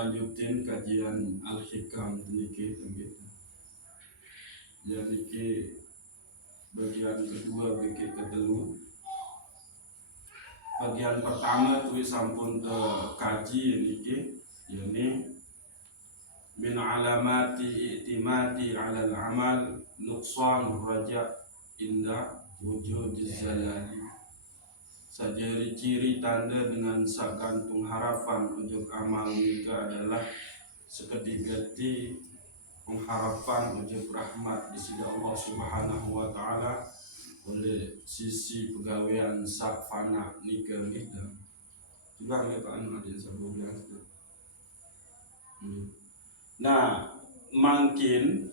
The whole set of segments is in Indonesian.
lanjutin kajian Al-Hikam niki gitu. Jadi bagian kedua bikin kedelu. Bagian pertama tuh sampun kaji niki yani min alamati i'timadi 'ala al-amal nuqsan raja inda wujudiz zalali. Sajari ciri tanda dengan gantung harapan untuk amal juga adalah seketika pengharapan untuk rahmat di sisi Allah Subhanahu wa taala oleh sisi pegawaian sak fana nikah kita. Juga mereka ada sebelumnya. Nah, mungkin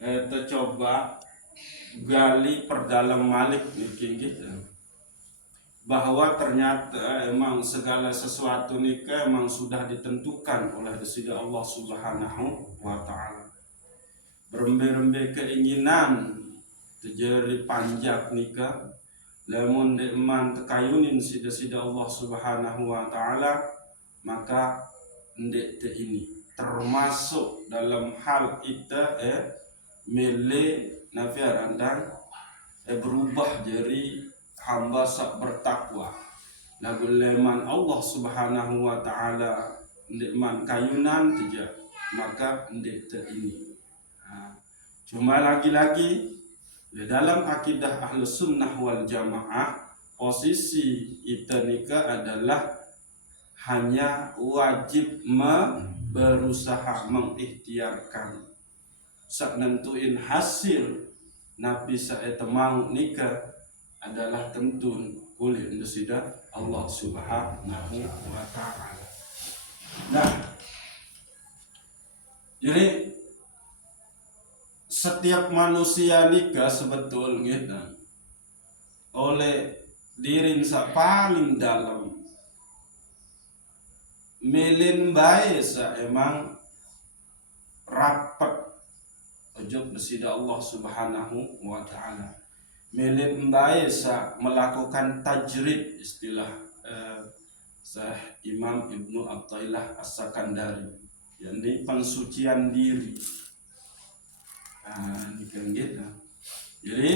kita coba gali perdalam malik nikah kita. Bahwa ternyata emang segala sesuatu nikah emang sudah ditentukan oleh Sidi Allah Subhanahu wa taala. Berembe-rembe keinginan terjadi panjat nikah lamun deman tekayunin Sidi Allah Subhanahu wa taala, maka ndek te ini termasuk dalam hal kita mele nafiaran dan berubah jadi hamba sak bertakwa. Lagu leman Allah Subhanahu wa taala ndek man kayunan tidak, maka ndek te ini. Cuma lagi-lagi di dalam akidah Ahlus Sunnah wal Jamaah posisi kita nikah adalah hanya wajib berusaha mengikhtiarkan sak nentuin hasil nabi saat mau nikah adalah tentu oleh Sida Allah Subhanahu wa taala. Nah, jadi setiap manusia nikah sebetulnya oleh diri sa paling dalam melin bae sa emang rapat ujub Sida Allah Subhanahu wa taala. Melin bae sa melakukan tajrid istilah Imam Ibnu Athaillah As-Sakandari, yakni pensucian diri. Ini kan gitu. Jadi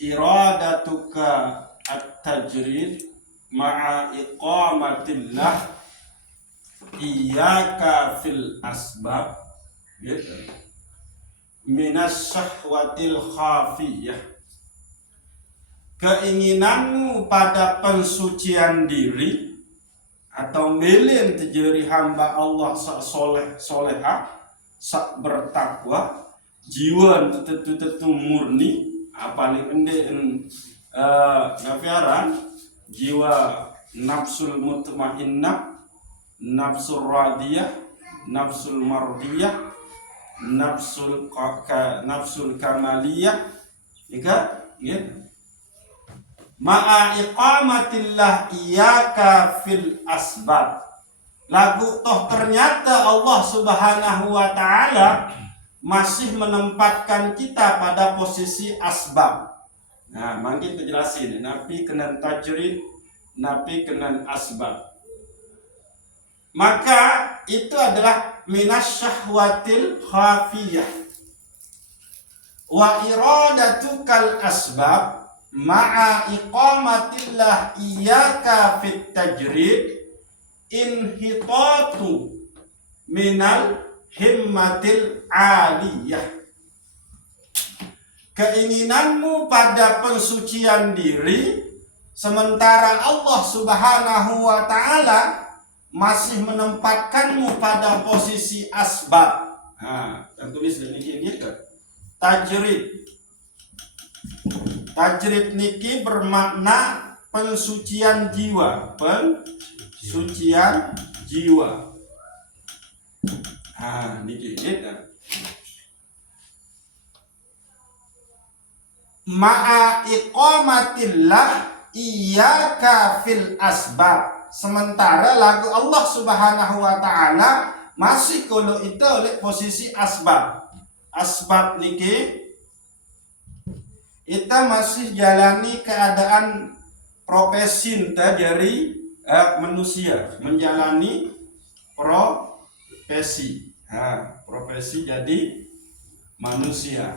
iradatuka at-tajrid ma'a iqamatillah iyyaka fil asbab gitu. Minas syahwatil khafiyah. Keinginanmu pada pensucian diri atau melin terjadi hamba Allah sak soleh soleha sak bertakwa jiwa tetu murni paling ende nafiaran jiwa nafsul mutmainnah, nafsul radiyah, nafsul mardiyah, nafsul kamaliyah, gitu. Ma'a iqamatillah iyyaka fil asbab. Lagu toh ternyata Allah Subhanahu wa taala masih menempatkan kita pada posisi asbab. Nah, mungkin dijelasin nabi kenan tajrid, nabi kenan asbab. Maka itu adalah minas syahwatil khafiyah. Wa iradatukal asbab ma'a iqamatillah iyyaka fit tajrid inhitatu minal himmatil aliyah. Keinginanmu pada pensucian diri sementara Allah Subhanahu wa taala masih menempatkanmu pada posisi asbab. Nah, yang tulis demikian gitu. Tajrid. Tajrid niki bermakna pensucian jiwa, pensucian jiwa. Niki gitu. Ma'a iqamatillah iyyaka fil asbab. Sementara lagu Allah Subhanahu wa taala masih kalau itu oleh posisi asbab. Asbab niki kita masih jalani keadaan profesi dari manusia, menjalani profesi. Profesi jadi manusia.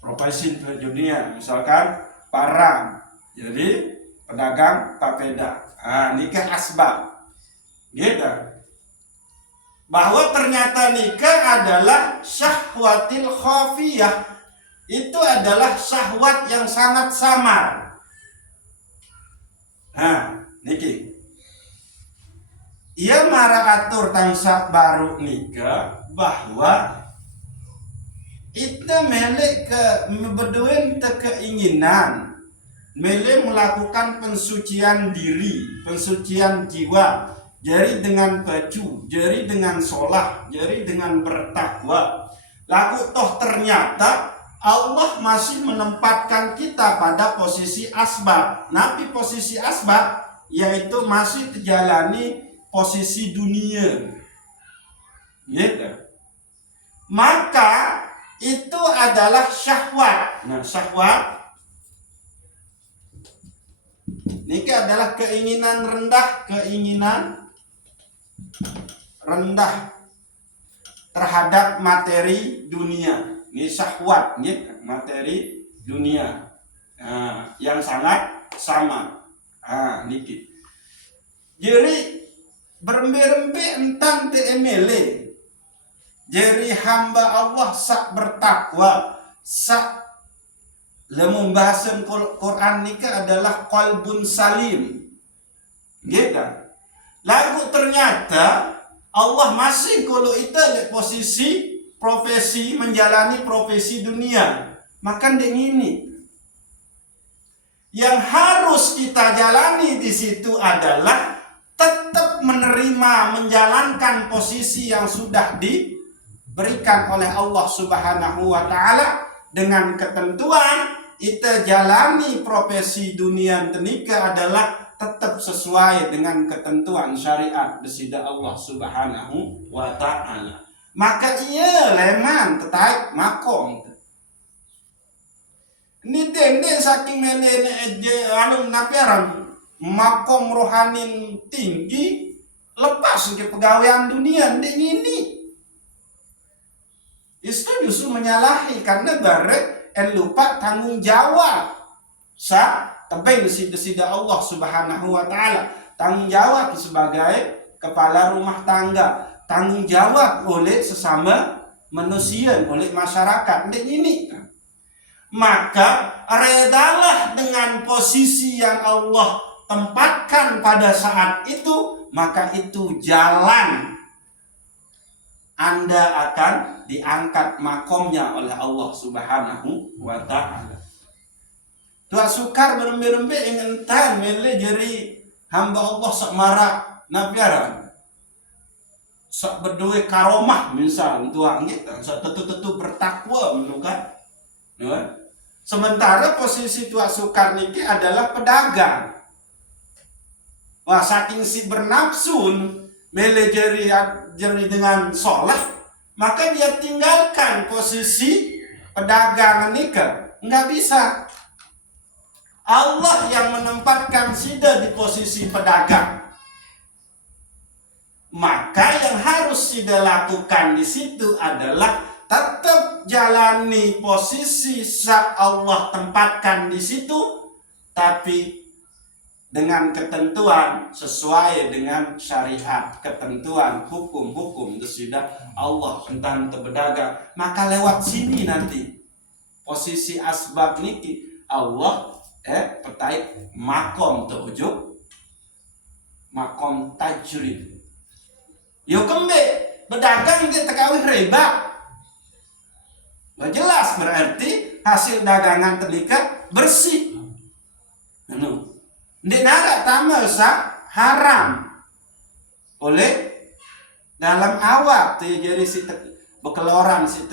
Profesi dunia, misalkan parang, jadi pedagang papeda. Nikah asbab. Gitu. Bahwa ternyata nikah adalah syahwatil khafiyah. Itu adalah syahwat yang sangat samar. Niki. Ia marah atur tangsa baru nikah bahwa itu melek ke berduin keinginan, melek melakukan pensucian diri, pensucian jiwa, jari dengan baju, jari dengan sholat, jari dengan bertakwa. Lalu toh ternyata Allah masih menempatkan kita pada posisi asbab. Nabi posisi asbab yaitu masih terjalani posisi dunia. Gitu. Maka itu adalah syahwat. Syahwat ini adalah keinginan rendah terhadap materi dunia. Ini syahwat, materi dunia. Yang sangat sama. Niki. Jadi berembe-rembe entang TML. Jadi hamba Allah sak bertakwa, sak lemung bahasa Quran nikah adalah qalbun salim. Gitu. Lalu ternyata Allah masih kalau itu posisi profesi menjalani profesi dunia. Maka ini yang harus kita jalani di situ adalah tetap menerima menjalankan posisi yang sudah diberikan oleh Allah Subhanahu wa taala dengan ketentuan kita jalani profesi dunia tenika adalah tetap sesuai dengan ketentuan syariat besida Allah Subhanahu wa taala. Maka ia leman tertaik makom. Ini dendeng saking melene alun napiaran makom rohanin tinggi lepas ke pegawaian dunia ini. Itu justru menyalahi karena barek lupa tanggung jawab. Tebing besida Allah Subhanahu wa taala, tanggung jawab sebagai kepala rumah tangga, tanggung jawab oleh sesama manusia, oleh masyarakat ini. Maka redalah dengan posisi yang Allah tempatkan pada saat itu, maka itu jalan Anda akan diangkat makomnya oleh Allah Subhanahu wa ta'ala. Tuak sukar berembe-rembe ingentan mele jadi hamba Allah sak marak nabiaran. Sak berdua karomah misal tuang gitu, sak tetu-tetu bertakwa menukan. Sementara posisi tuak sukar niki adalah pedagang. Wah, saking si bernafsun mele jadi dengan sholat, maka dia tinggalkan posisi pedagang nikah. Nggak bisa. Allah yang menempatkan sida di posisi pedagang. Maka yang harus sida lakukan di situ adalah tetap jalani posisi saat Allah tempatkan di situ, tapi dengan ketentuan sesuai dengan syariat, ketentuan hukum-hukum itu sudah Allah tentang berdagang. Maka lewat sini nanti posisi asbab niki Allah petai makom terujuk makom tajrid. Yo kembe berdagang dia tekawih riba. Jelas berarti hasil dagangan terlihat bersih. Di nara tamal sa haram oleh dalam awak tu jadi si bekeloran si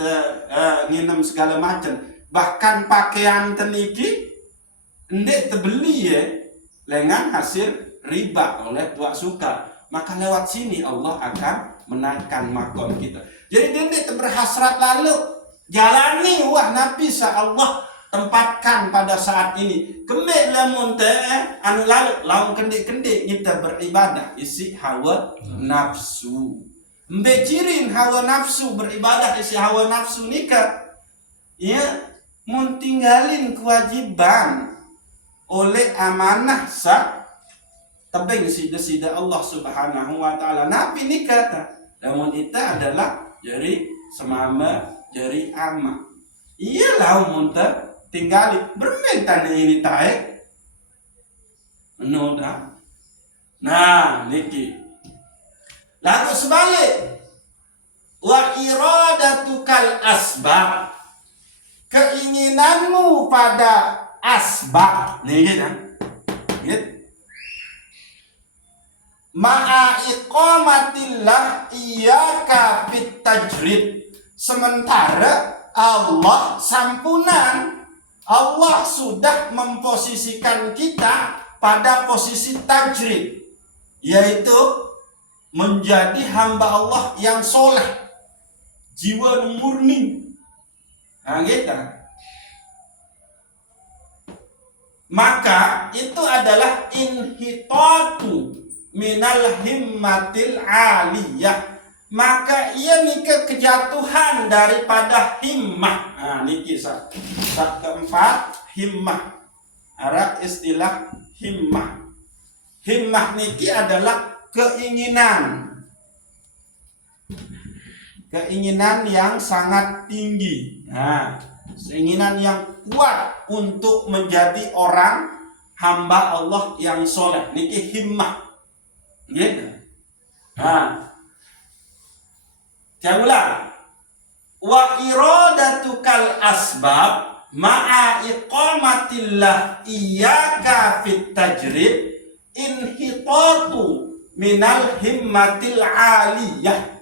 nginem segala macam, bahkan pakaian teniki ndek terbeli dengan hasil riba oleh tuak suka. Maka lewat sini Allah akan menaikkan makom kita. Jadi dia berhasrat lalu jalani wah Nabi sa Allah tempatkan pada saat ini. Kembali lamun anu lalu kendik kita beribadah isi hawa nafsu. Mbecirin hawa nafsu beribadah isi hawa nafsu nikah. Ya, mun tinggalin kewajiban oleh amanah tebing sida Allah Subhanahu wa taala. Nabi ni kata, namun itu adalah jari semama jari ama. Iyalah mun tinggali berminta ini tae. Noda. Nah, niki. Lalu sebalik. Wa iradatukal asbab. Keinginanmu pada asbab. Nih kan? Gitu. Ma'a iqamatillah iyyaka fit tajrid. Sementara Allah sampunan, Allah sudah memposisikan kita pada posisi tajrid, yaitu menjadi hamba Allah yang soleh, jiwa murni. Nah, gitu. Maka itu adalah inhitatu minal himmatil aliyah. Maka ia nikah kejatuhan daripada himmah. Nah, niki sat keempat himmah. Ada istilah himmah. Himmah niki adalah keinginan. Keinginan yang sangat tinggi. Nah, keinginan yang kuat untuk menjadi orang hamba Allah yang soleh. Niki himmah. Gitu. Nah, saya ulang. Wa iradatukal asbab ma'a iqamatillah iyyaka fit tajrid inhitatu minal himmatil aliyah.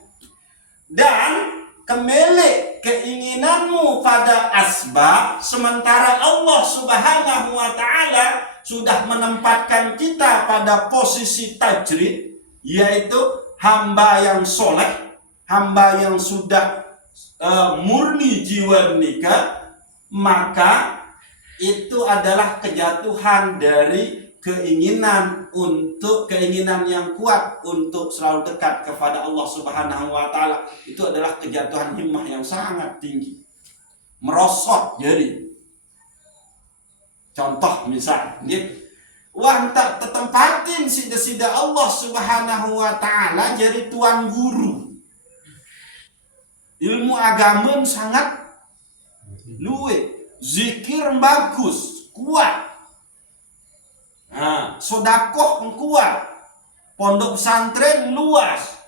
Dan kembali keinginanmu pada asbab sementara Allah Subhanahu wa taala sudah menempatkan kita pada posisi tajrid, yaitu hamba yang soleh, hamba yang sudah murni jiwa nikah, maka itu adalah kejatuhan dari keinginan yang kuat untuk selalu dekat kepada Allah Subhanahu wa taala. Itu adalah kejatuhan himmah yang sangat tinggi, merosot. Jadi contoh misal wah tak tetempatin sida Allah Subhanahu wa taala jadi tuan guru. Ilmu agama sangat luwe, zikir bagus, kuat. Nah, sodakoh kuat, pondok pesantren luas.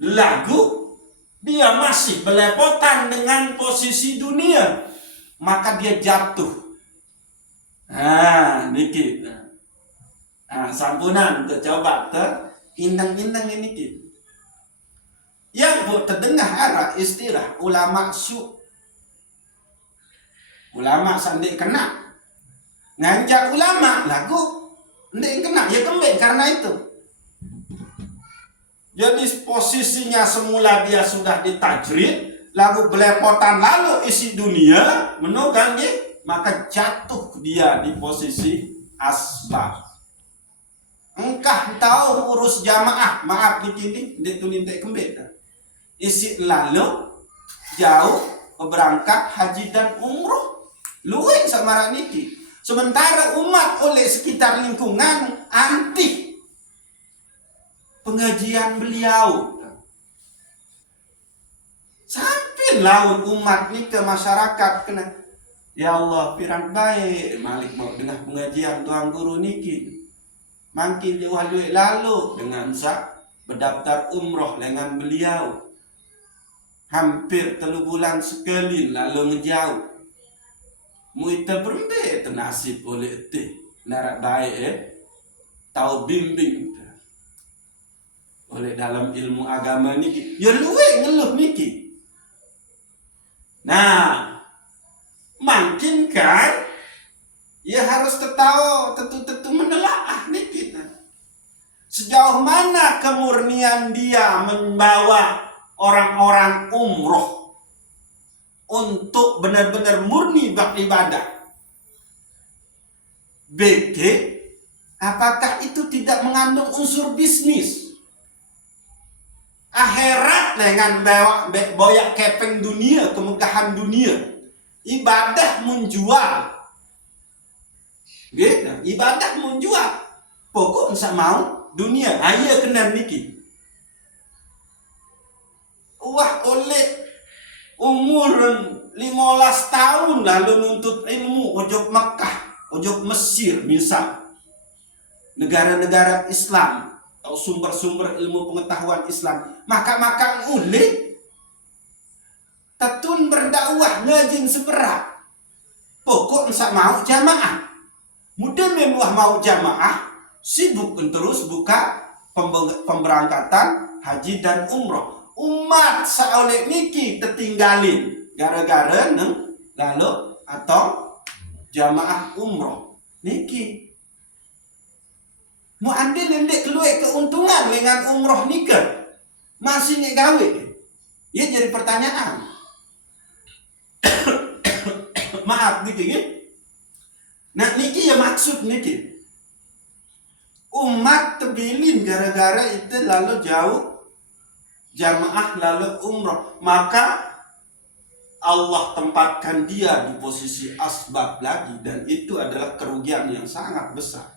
Lagu dia masih belepotan dengan posisi dunia, maka dia jatuh. Nah, dikit. Nah, sampunan coba indang-indang ini dikit. Yang buat terdengar arah istilah ulama su. Ulama sandi kena. Ngajak ulama lagu ndek kena ya kembali karena itu. Jadi posisinya semula dia sudah ditajrid, lagu belepotan lalu isi dunia, menukan dia, maka jatuh dia di posisi asbab. Engkah tahu urus jamaah, maaf dikini, ndek tunin ndek kembali. Isi lalu jauh berangkat haji dan umroh, luwih sama niki. Sementara umat oleh sekitar lingkungan anti pengajian beliau. Sampai laut umat ni ke masyarakat kena, ya Allah pirang baik malik mau dengan pengajian tuan guru niki. Mangkin jauh lalu dengan berdaftar umroh dengan beliau. Hampir 3 bulan sekali lalu ngejauh. Muita berembe tenasib oleh narak baik tahu bimbing oleh dalam ilmu agama niki ya luwe ngeluh niki. Nah, makin kan ya harus tentu menelaah niki. Sejauh mana kemurnian dia membawa orang-orang umroh untuk benar-benar murni beribadah. BG, apakah itu tidak mengandung unsur bisnis? Akhirat dengan boyak kepeng dunia, kemegahan dunia. Ibadah menjual. Gitu, ibadah menjual. Pokok enggak mau dunia. Ayo kena niki. Wah, oleh umur 15 tahun lalu nuntut ilmu ojok Mekah, ojok Mesir misal. Negara-negara Islam atau sumber-sumber ilmu pengetahuan Islam, maka ule tetun berdakwah ngajin seberat. Pokok enggak mau jamaah. Mudah memuah mau jamaah, sibuk terus buka pemberangkatan haji dan umroh. Umat saolek niki tertinggalin gara-gara lalu atau jamaah umroh niki. Mau andil ndek keluar keuntungan dengan umroh nikah masih nih gawe. Ya jadi pertanyaan. Maaf niki ya. Nah niki ya maksud niki. Umat terbilin gara-gara itu lalu jauh jamaah lalu umroh. Maka Allah tempatkan dia di posisi asbab lagi. Dan itu adalah kerugian yang sangat besar.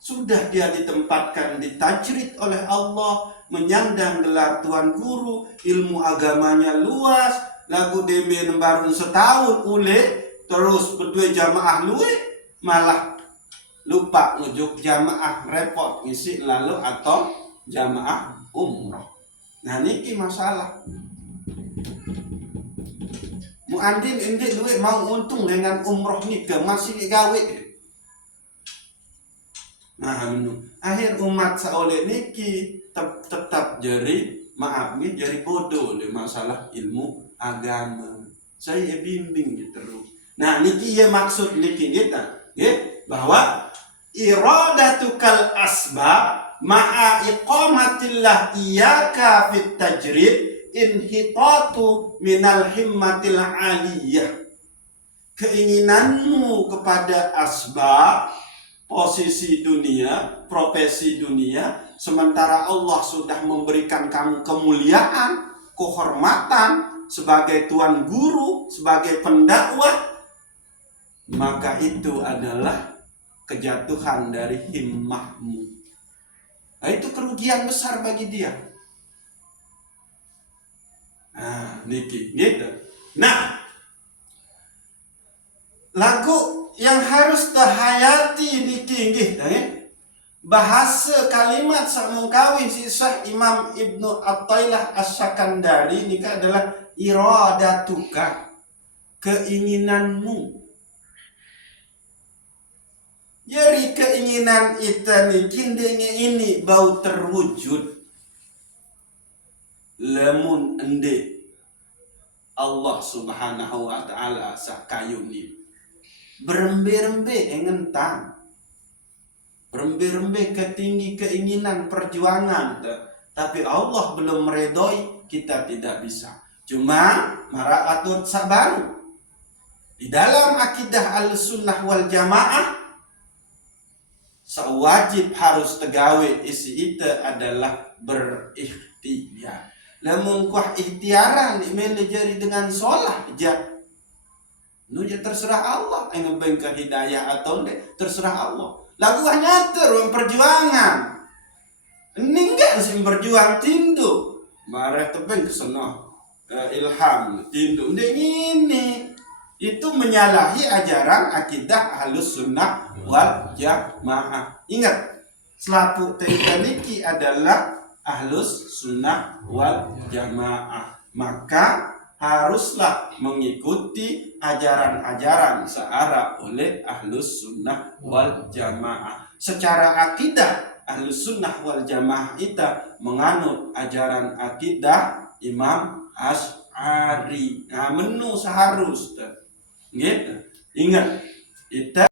Sudah dia ditempatkan ditajrid oleh Allah, menyandang gelar tuan guru, ilmu agamanya luas, lagu DB baru setahun ule, terus berdua jamaah luwe, malah lupa ngujuk jamaah repot ngisi lalu atau jamaah umroh. Nah niki masalah. Muandin indik duit mau untung dengan umroh nikah masih gawe. Nah, akhir umat saoleh niki tetap jadi maaf nih jadi bodoh di masalah ilmu agama. Saya bimbing gitu terus. Nah, niki ya maksud niki kita, ya, bahwa iradatukal asbab ma'a iqamatillah iyyaka fit tajrid inhitatu minal himmatil aliyah. Keinginanmu kepada asbab, posisi dunia, profesi dunia, sementara Allah sudah memberikan kamu kemuliaan, kehormatan sebagai tuan guru, sebagai pendakwah, maka itu adalah kejatuhan dari himmahmu. Nah, itu kerugian besar bagi dia. Nah, niki gitu. Nah, lagu yang harus terhayati niki nggih, bahasa kalimat samungkawi sisah Imam Ibnu Athaillah Asy-Syakandari ini adalah iradatuka, keinginanmu. Jadi keinginan itu ini bau terwujud lemun ende Allah Subhanahu wa taala sakayuni berembe-rembe engentang, berembe-rembe ketinggi keinginan perjuangan, tapi Allah belum meredoi, kita tidak bisa. Cuma mara atur sabar di dalam akidah Ahlussunnah wal Jamaah, sewajib harus tegawe isi itu adalah berikhtiar. Lamun kuah ikhtiaran dimanajeri dengan sholat aja. Ya terserah Allah, yang ngebengkel hidayah atau enggak, terserah Allah. Lagu hanya terus perjuangan. Ini enggak sih berjuang tindu. Marah tebeng kesana ilham tindu. Enggak ini. Itu menyalahi ajaran akidah Ahlussunnah wal Jamaah. Ingat, selaku niki adalah Ahlussunnah wal Jamaah. Maka haruslah mengikuti ajaran-ajaran searah oleh Ahlussunnah wal Jamaah. Secara akidah Ahlussunnah wal Jamaah itu menganut ajaran akidah Imam Asy'ari. Nah, menu seharusnya gitu. Ingat, itu